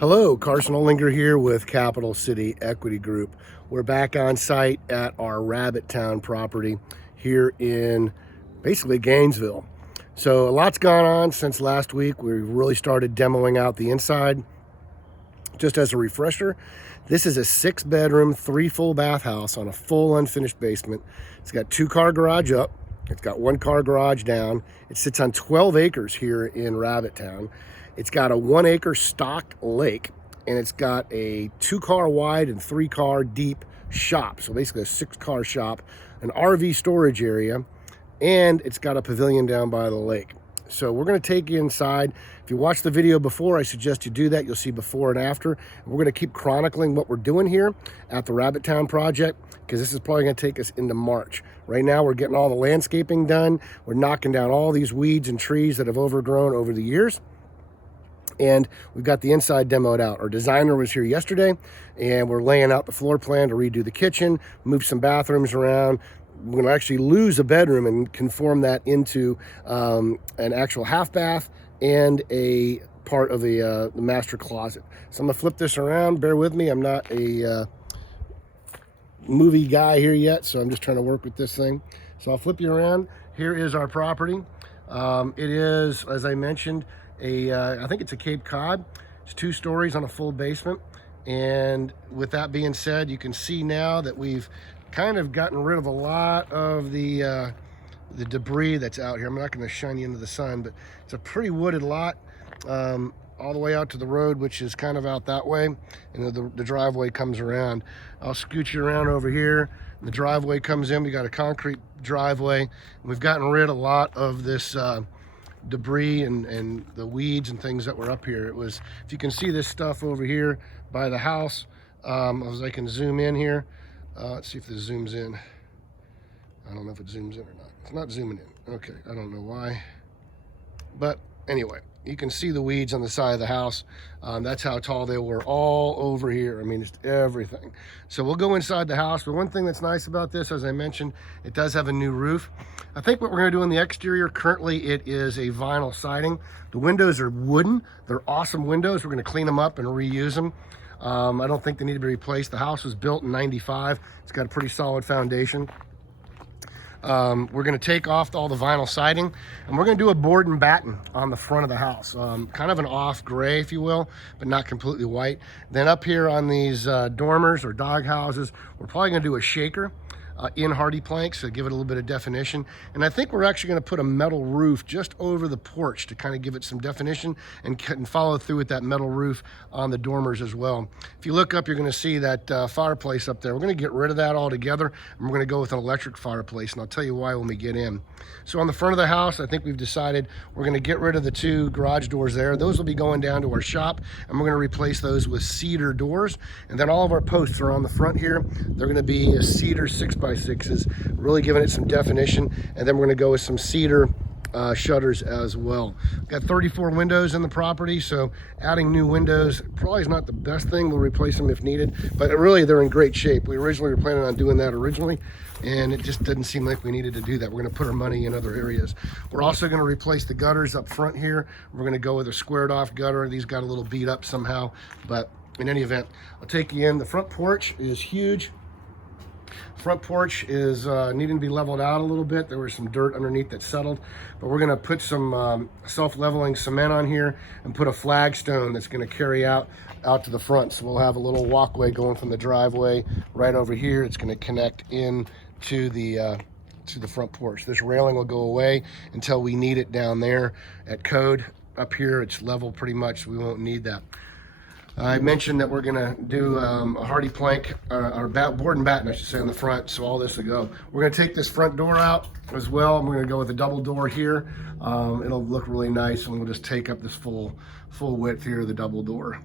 Hello, Carson Ollinger here with Capital City Equity Group. We're back on site at our Rabbit Town property here in basically Gainesville. So a lot's gone on since last week. We really started demoing out the inside. Just as a refresher, this is a 6-bedroom, 3 full bath house on a full unfinished basement. It's got 2-car garage up. It's got 1-car garage down. It sits on 12 acres here in Rabbit Town. It's got a 1-acre stocked lake, and it's got a 2-car wide and 3-car deep shop. So basically a 6-car shop, an RV storage area, and it's got a pavilion down by the lake. So we're going to take you inside. If you watched the video before, I suggest you do that. You'll see before and after. And we're going to keep chronicling what we're doing here at the Rabbit Town project, because this is probably going to take us into March. Right now, we're getting all the landscaping done. We're knocking down all these weeds and trees that have overgrown over the years. And we've got the inside demoed out. Our designer was here yesterday, and we're laying out the floor plan to redo the kitchen, move some bathrooms around. We're going to actually lose a bedroom and conform that into an actual half bath and a part of the master closet. So I'm going to flip this around. Bear with me. I'm not a movie guy here yet, so I'm just trying to work with this thing. So I'll flip you around. Here is our property. It is, as I mentioned, I think it's a Cape Cod. It's 2 stories on a full basement. And with that being said, you can see now that we've kind of gotten rid of a lot of the debris that's out here. I'm not going to shine you into the sun, but it's a pretty wooded lot, all the way out to the road, which is kind of out that way, and the driveway comes around. I'll scoot you around over here. The driveway comes in. We got a concrete driveway, and we've gotten rid of a lot of this debris and the weeds and things that were up here. It was, if you can see this stuff over here by the house, as I can zoom in here. Let's see if this zooms in. I don't know if it zooms in or not. It's not zooming in. Okay, I don't know why. But anyway, you can see the weeds on the side of the house. That's how tall they were all over here. I mean, just everything. So we'll go inside the house. But one thing that's nice about this, as I mentioned, it does have a new roof. I think what we're going to do in the exterior, currently it is a vinyl siding. The windows are wooden. They're awesome windows. We're going to clean them up and reuse them. I don't think they need to be replaced. The house was built in '95. It's got a pretty solid foundation. We're going to take off all the vinyl siding, and we're going to do a board and batten on the front of the house. Kind of an off gray, if you will, but not completely white. Then up here on these dormers or dog houses, we're probably going to do a shaker in hardy planks to give it a little bit of definition. And I think we're actually going to put a metal roof just over the porch to kind of give it some definition and follow through with that metal roof on the dormers as well. If you look up, you're going to see that fireplace up there. We're going to get rid of that altogether, and we're going to go with an electric fireplace, and I'll tell you why when we get in. So on the front of the house, I think we've decided we're going to get rid of the 2 garage doors there. Those will be going down to our shop, and we're going to replace those with cedar doors. And then all of our posts are on the front here. They're going to be a cedar 6x6s, really giving it some definition. And then we're going to go with some cedar shutters as well. We've got 34 windows in the property, so adding new windows probably is not the best thing. We'll replace them if needed, but really they're in great shape. We originally were planning on doing that originally, and it just didn't seem like we needed to do that. We're going to put our money in other areas. We're also going to replace the gutters up front here. We're going to go with a squared off gutter. These got a little beat up somehow, but in any event, I'll take you in. The front porch is huge. Front porch is needing to be leveled out a little bit. There was some dirt underneath that settled, but we're going to put some self-leveling cement on here and put a flagstone that's going to carry out to the front. So we'll have a little walkway going from the driveway right over here. It's going to connect in to the front porch. This railing will go away until we need it down there at code. Up here, it's level pretty much. We won't need that. I mentioned that we're going to do a hardy plank, or board and batten, I should say, on the front, so all this will go. We're going to take this front door out as well, and we're going to go with a double door here. It'll look really nice, and we'll just take up this full width here of the double door.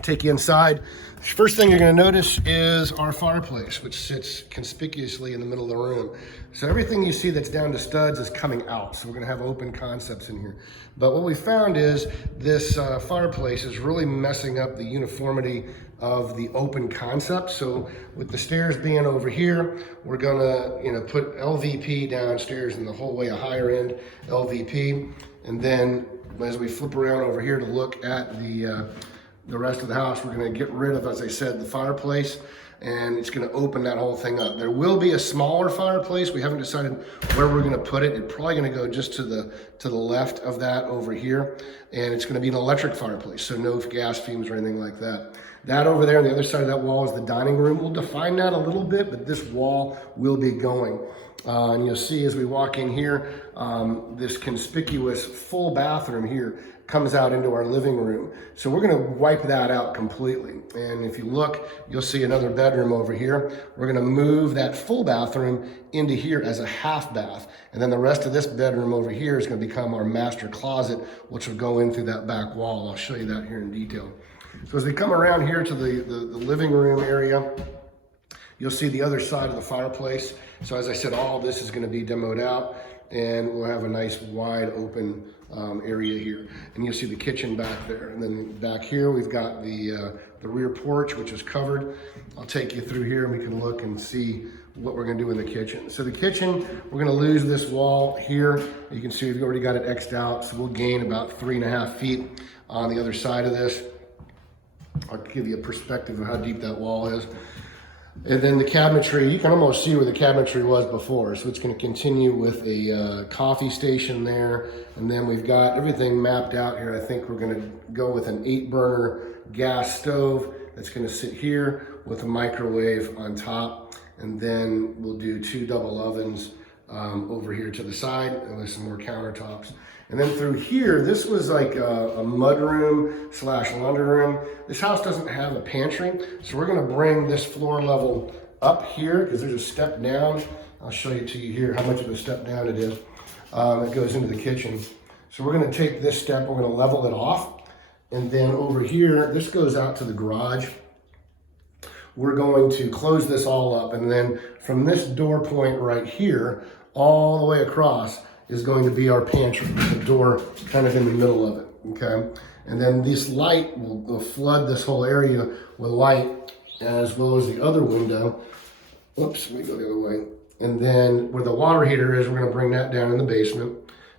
Take you inside. First thing you're going to notice is our fireplace, which sits conspicuously in the middle of the room. So everything you see that's down to studs is coming out. So we're going to have open concepts in here. But what we found is this fireplace is really messing up the uniformity of the open concept. So with the stairs being over here, we're going to put LVP downstairs and the whole way a higher end LVP. And then as we flip around over here to look at the the rest of the house. We're going to get rid of, as I said, the fireplace, and it's going to open that whole thing up. There will be a smaller fireplace. We haven't decided where we're going to put it. It's probably going to go just to the left of that over here, and it's going to be an electric fireplace, so no gas fumes or anything like that. That over there on the other side of that wall is the dining room. We'll define that a little bit, but this wall will be going. And you'll see as we walk in here, this conspicuous full bathroom here comes out into our living room. So we're gonna wipe that out completely. And if you look, you'll see another bedroom over here. We're gonna move that full bathroom into here as a half bath. And then the rest of this bedroom over here is gonna become our master closet, which will go in through that back wall. I'll show you that here in detail. So as we come around here to the living room area, you'll see the other side of the fireplace. So as I said, all of this is going to be demoed out, and we'll have a nice wide open area here. And you'll see the kitchen back there. And then back here, we've got the rear porch, which is covered. I'll take you through here and we can look and see what we're going to do in the kitchen. So the kitchen, we're going to lose this wall here. You can see we've already got it X'd out. So we'll gain about 3.5 feet on the other side of this. I'll give you a perspective of how deep that wall is. And then the cabinetry, you can almost see where the cabinetry was before. So it's going to continue with a coffee station there. And then we've got everything mapped out here. I think we're going to go with an 8-burner gas stove that's going to sit here with a microwave on top. And then we'll do 2 double ovens over here to the side, and with some more countertops. And then through here, this was like a mud room / laundry room. This house doesn't have a pantry, so we're gonna bring this floor level up here because there's a step down. I'll show you to you here how much of a step down it is. It goes into the kitchen. So we're gonna take this step, we're gonna level it off. And then over here, this goes out to the garage. We're going to close this all up. And then from this door point right here, all the way across, is going to be our pantry, the door kind of in the middle of it, okay? And then this light will flood this whole area with light, as well as the other window. Whoops, let me go the other way. And then where the water heater is, we're gonna bring that down in the basement.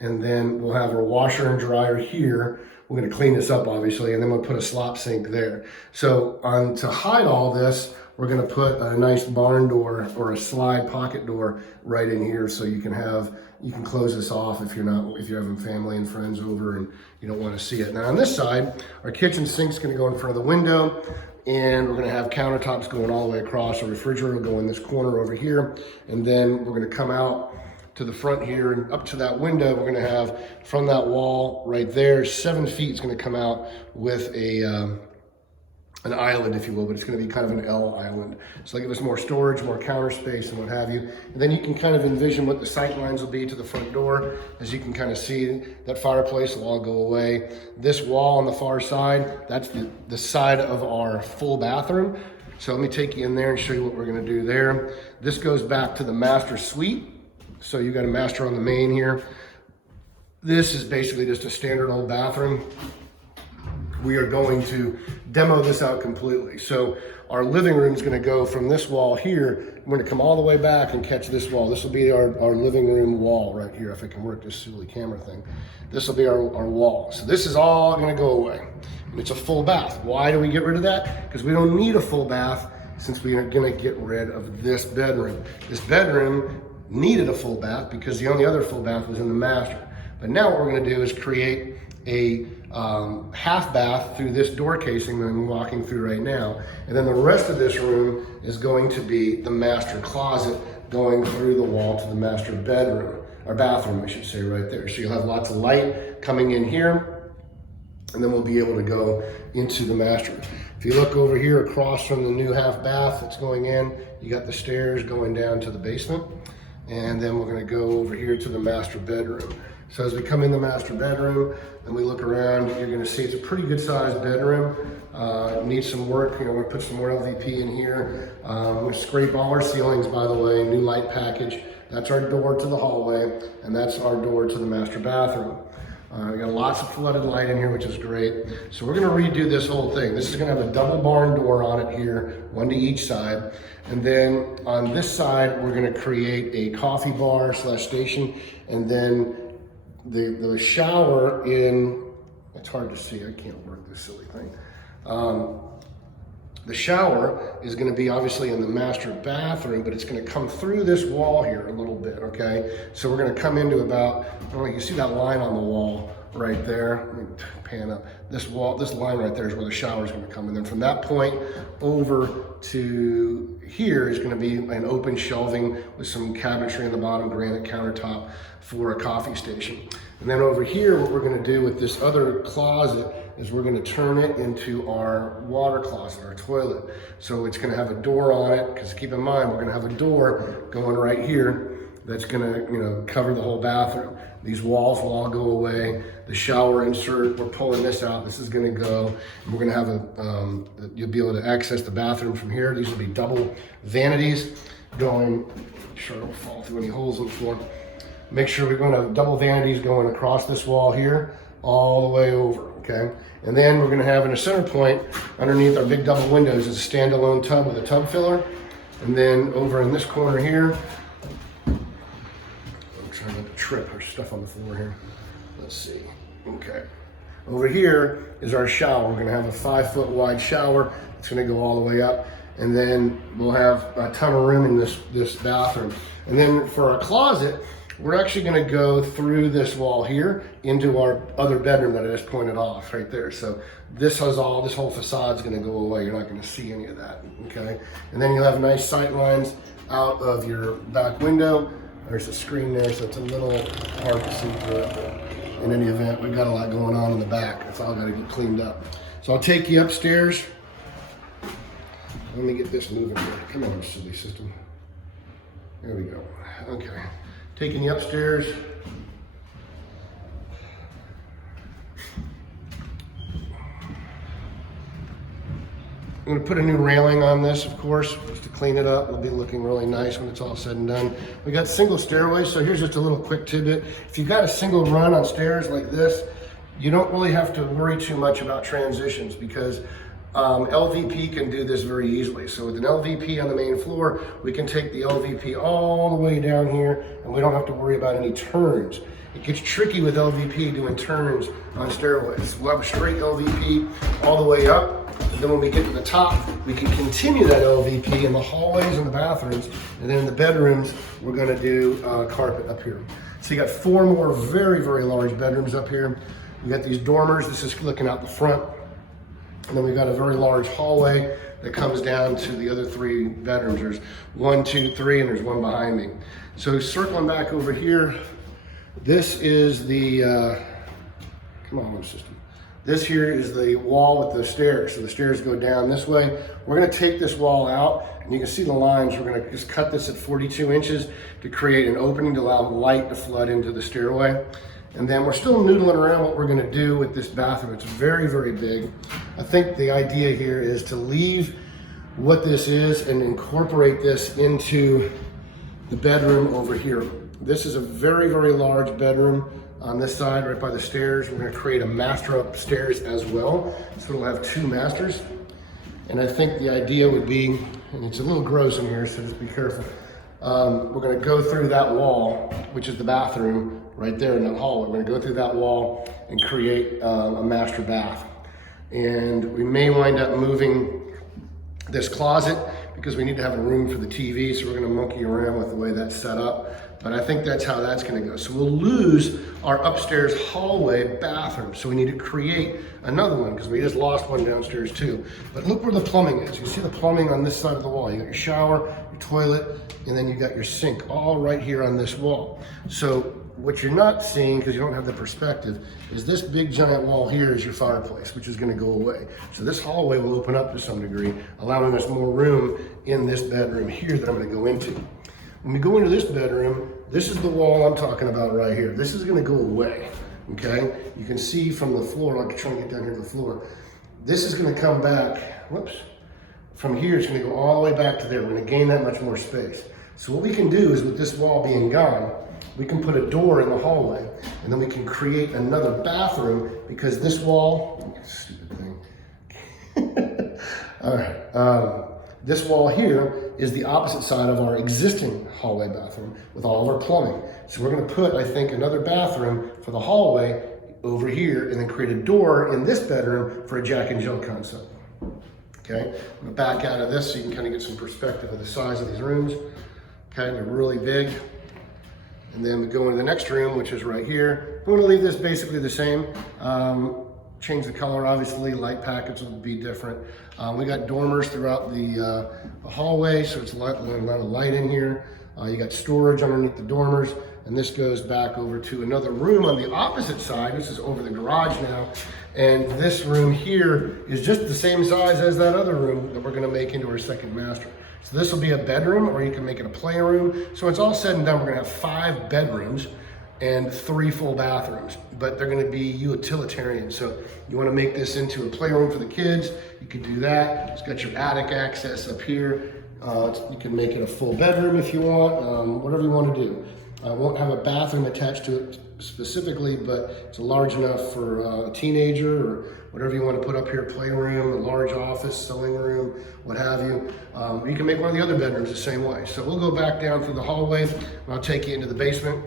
And then we'll have our washer and dryer here. We're gonna clean this up, obviously, and then we'll put a slop sink there. So to hide all this, we're gonna put a nice barn door or a slide pocket door right in here, so you can close this off if you're having family and friends over and you don't want to see it. Now on this side, our kitchen sink's gonna go in front of the window, and we're gonna have countertops going all the way across. Our refrigerator will go in this corner over here, and then we're gonna come out to the front here and up to that window. We're gonna have from that wall right there, 7 feet is gonna come out with an island, if you will, but it's going to be kind of an L island. So that'll give us more storage, more counter space, and what have you. And then you can kind of envision what the sight lines will be to the front door. As you can kind of see, that fireplace will all go away. This wall on the far side, that's the side of our full bathroom. So let me take you in there and show you what we're going to do there. This goes back to the master suite. So you got a master on the main here. This is basically just a standard old bathroom. We are going to demo this out completely. So our living room is going to go from this wall here. We're going to come all the way back and catch this wall. This will be our living room wall right here, if I can work this silly camera thing. This will be our wall. So this is all going to go away. And it's a full bath. Why do we get rid of that? Because we don't need a full bath, since we are going to get rid of this bedroom. This bedroom needed a full bath because the only other full bath was in the master. But now what we're going to do is create a half bath through this door casing that I'm walking through right now. And then the rest of this room is going to be the master closet going through the wall to the master bedroom, or bathroom, I should say, right there. So you'll have lots of light coming in here, and then we'll be able to go into the master. If you look over here across from the new half bath that's going in, you got the stairs going down to the basement. And then we're gonna go over here to the master bedroom. So as we come in the master bedroom and we look around, you're gonna see it's a pretty good sized bedroom. Needs some work. We're gonna put some more LVP in here. We're gonna scrape all our ceilings, by the way, new light package. That's our door to the hallway, and that's our door to the master bathroom. We got lots of flooded light in here, which is great. So we're gonna redo this whole thing. This is gonna have a double barn door on it here, one to each side. And then on this side, we're gonna create a coffee bar / station. And then the shower in, it's hard to see, I can't work this silly thing. The shower is going to be obviously in the master bathroom, but it's going to come through this wall here a little bit, okay? So we're going to come into about, I don't know, you see that line on the wall right there? Let me pan up. This line right there is where the shower is going to come. And then from that point over to here is going to be an open shelving with some cabinetry on the bottom, granite countertop for a coffee station. And then over here, what we're going to do with this other closet is we're going to turn it into our water closet, our toilet. So it's going to have a door on it, because keep in mind, we're going to have a door going right here that's going to, cover the whole bathroom. These walls will all go away. The shower insert, we're pulling this out. This is going to go. And we're going to have you'll be able to access the bathroom from here. These will be double vanities going, sure don't fall through any holes in the floor. Make sure we're going to have double vanities going across this wall here, all the way over, okay? And then we're going to have in a center point, underneath our big double windows, is a standalone tub with a tub filler. And then over in this corner here, I'm trying not to trip, there's stuff on the floor here. Let's see, okay. Over here is our shower. We're going to have a 5-foot wide shower. It's going to go all the way up. And then we'll have a ton of room in this bathroom. And then for our closet, we're actually going to go through this wall here into our other bedroom that I just pointed off right there. So this whole facade is going to go away. You're not going to see any of that, okay? And then you'll have nice sight lines out of your back window. There's a screen there, so it's a little hard to see through it. But in any event, we've got a lot going on in the back. It's all got to get cleaned up. So I'll take you upstairs. Let me get this moving here. Come on, silly system. There we go. Okay. Taking you upstairs. I'm going to put a new railing on this, of course, just to clean it up. It'll be looking really nice when it's all said and done. We got single stairways, so here's just a little quick tidbit. If you've got a single run on stairs like this, you don't really have to worry too much about transitions, because LVP can do this very easily. So with an LVP on the main floor, we can take the LVP all the way down here, and we don't have to worry about any turns. It gets tricky with LVP doing turns on stairways. We'll have a straight LVP all the way up, and then when we get to the top, we can continue that LVP in the hallways and the bathrooms, and then in the bedrooms, we're gonna do carpet up here. So you got 4 more very, very large bedrooms up here. You got these dormers. This is looking out the front. And then we've got a very large hallway that comes down to the other 3 bedrooms. There's 1, 2, 3, and there's one behind me. So circling back over here, this is the, come on, system. This here is the wall with the stairs. So the stairs go down this way. We're gonna take this wall out, and you can see the lines. We're gonna just cut this at 42 inches to create an opening to allow light to flood into the stairway. And then we're still noodling around what we're gonna do with this bathroom. It's very, very big. I think the idea here is to leave what this is and incorporate this into the bedroom over here. This is a very, very large bedroom on this side, right by the stairs. We're gonna create a master upstairs as well. So we'll have 2 masters. And I think the idea would be, and it's a little gross in here, so just be careful. We're gonna go through that wall, which is the bathroom, right there in that hallway. We're gonna go through that wall and create a master bath. And we may wind up moving this closet because we need to have a room for the TV, so we're gonna monkey around with the way that's set up. But I think that's how that's gonna go. So we'll lose our upstairs hallway bathroom. So we need to create another one, because we just lost one downstairs too. But look where the plumbing is. You see the plumbing on this side of the wall. You got your shower, your toilet, and then you got your sink all right here on this wall. So what you're not seeing, because you don't have the perspective, is this big giant wall here is your fireplace, which is gonna go away. So this hallway will open up to some degree, allowing us more room in this bedroom here that I'm gonna go into. When we go into this bedroom, this is the wall I'm talking about right here. This is gonna go away, okay? You can see from the floor, I'm trying to get down here to the floor. This is gonna come back, whoops. From here, it's gonna go all the way back to there. We're gonna gain that much more space. So what we can do is, with this wall being gone, we can put a door in the hallway, and then we can create another bathroom, because this wall, stupid thing. All right, this wall here is the opposite side of our existing hallway bathroom with all of our plumbing. So we're gonna put, I think, another bathroom for the hallway over here and then create a door in this bedroom for a Jack and Jill concept. Okay, I'm gonna back out of this so you can kind of get some perspective of the size of these rooms. Okay, they're really big. And then we go into the next room, which is right here. We're gonna leave this basically the same. Change the color, obviously, light packets will be different. We got dormers throughout the hallway, so it's a lot of light in here. You got storage underneath the dormers, and this goes back over to another room on the opposite side. This is over the garage now. And this room here is just the same size as that other room that we're gonna make into our second master. So this will be a bedroom, or you can make it a playroom. So it's all said and done, we're gonna have 5 bedrooms and 3 full bathrooms, but they're gonna be utilitarian. So you wanna make this into a playroom for the kids, you can do that. It's got your attic access up here. You can make it a full bedroom if you want, whatever you wanna do. I won't have a bathroom attached to it specifically, but it's large enough for a teenager or whatever you want to put up here, playroom, a large office, sewing room, what have you. You can make one of the other bedrooms the same way. So we'll go back down through the hallway and I'll take you into the basement.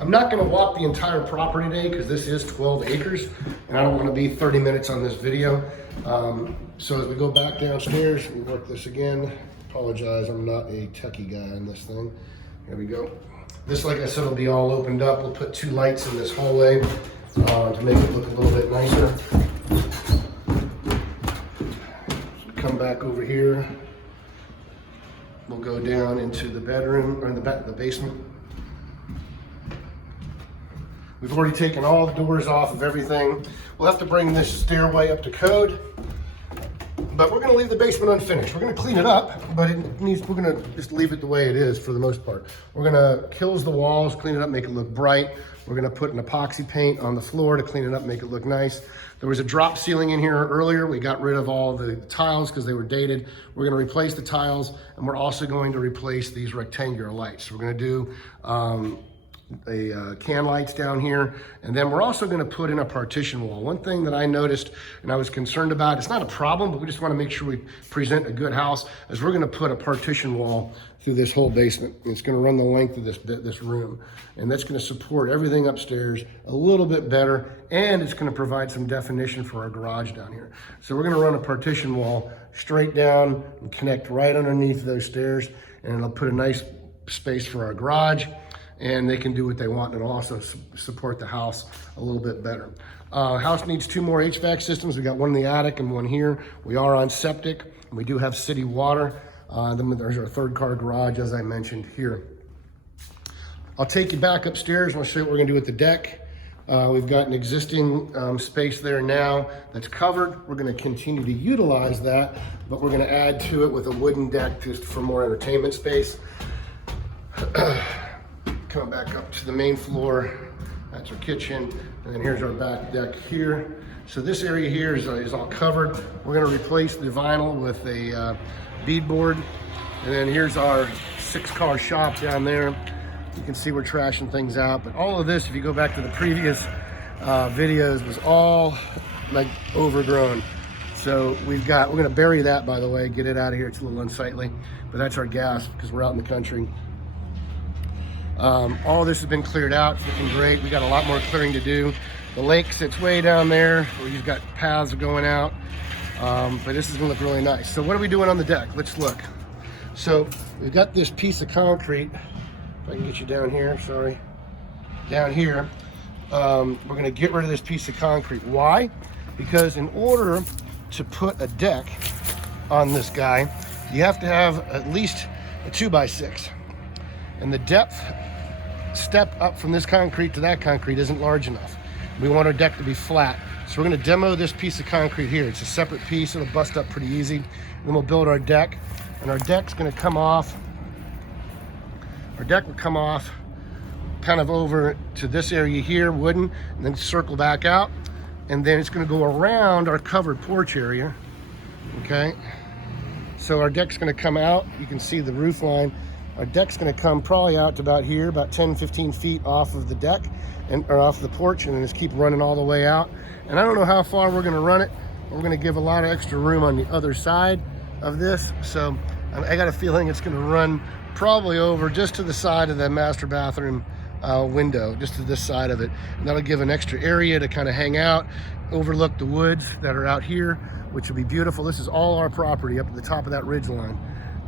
I'm not going to walk the entire property today because this is 12 acres and I don't want to be 30 minutes on this video. So as we go back downstairs, we work this again. Apologize, I'm not a techie guy on this thing. Here we go. This, like I said, will be all opened up. We'll put 2 lights in this hallway to make it look a little bit nicer. So come back over here. We'll go down into the bedroom, or in the basement. We've already taken all the doors off of everything. We'll have to bring this stairway up to code, but we're gonna leave the basement unfinished. We're gonna clean it up, but we're gonna just leave it the way it is for the most part. We're gonna kills the walls, clean it up, make it look bright. We're gonna put an epoxy paint on the floor to clean it up, make it look nice. There was a drop ceiling in here earlier. We got rid of all the tiles because they were dated. We're gonna replace the tiles, and we're also going to replace these rectangular lights. So we're gonna do can lights down here, and then we're also going to put in a partition wall. One thing that I noticed and I was concerned about, it's not a problem, but we just want to make sure we present a good house, is we're going to put a partition wall through this whole basement. It's going to run the length of this room, and that's going to support everything upstairs a little bit better, and it's going to provide some definition for our garage down here. So we're going to run a partition wall straight down and connect right underneath those stairs, and it'll put a nice space for our garage, and they can do what they want, and it'll also support the house a little bit better. House needs 2 more HVAC systems. We got one in the attic and one here. We are on septic, and we do have city water. Then there's our 3rd-car garage, as I mentioned here. I'll take you back upstairs and I'll show you what we're gonna do with the deck. We've got an existing space there now that's covered. We're gonna continue to utilize that, but we're gonna add to it with a wooden deck just for more entertainment space. Coming back up to the main floor, that's our kitchen, and then here's our back deck here. So this area here is all covered. We're gonna replace the vinyl with a beadboard, and then here's our 6-car shop down there. You can see we're trashing things out, but all of this, if you go back to the previous videos, was all like overgrown. So we're gonna bury that, by the way, get it out of here. It's a little unsightly, but that's our gas because we're out in the country. All this has been cleared out, it's looking great. We got a lot more clearing to do. The lake sits way down there. We've got paths going out, but this is gonna look really nice. So what are we doing on the deck? Let's look. So we've got this piece of concrete. If I can get you down here, sorry. Down here, we're gonna get rid of this piece of concrete. Why? Because in order to put a deck on this guy, you have to have at least a 2x6. And the depth step up from this concrete to that concrete isn't large enough. We want our deck to be flat. So we're gonna demo this piece of concrete here. It's a separate piece, it'll bust up pretty easy. Then we'll build our deck, and our deck's gonna come off. Our deck will come off kind of over to this area here, wooden, and then circle back out. And then it's gonna go around our covered porch area, okay? So our deck's gonna come out, you can see the roof line. Our deck's gonna come probably out to about here, about 10, 15 feet off of the deck, or off the porch, and then just keep running all the way out. And I don't know how far we're gonna run it. We're gonna give a lot of extra room on the other side of this. So I got a feeling it's gonna run probably over just to the side of the master bathroom window just to this side of it. And that'll give an extra area to kind of hang out, overlook the woods that are out here, which will be beautiful. This is all our property up at the top of that ridge line.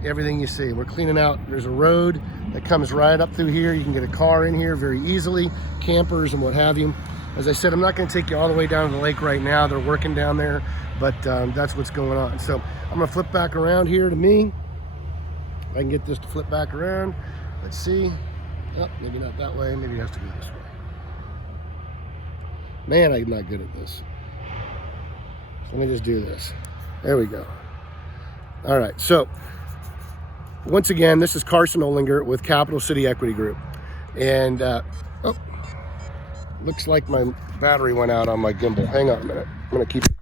Everything you see. We're cleaning out. There's a road that comes right up through here. You can get a car in here very easily, campers and what have you. As I said, I'm not going to take you all the way down to the lake right now. They're working down there, but that's what's going on. So I'm going to flip back around here to me. If I can get this to flip back around. Let's see. Oh, maybe not that way. Maybe it has to go this way. Man, I'm not good at this. So let me just do this. There we go. All right. So once again, this is Carson Olinger with Capital City Equity Group. And looks like my battery went out on my gimbal. Hang on a minute. I'm going to keep it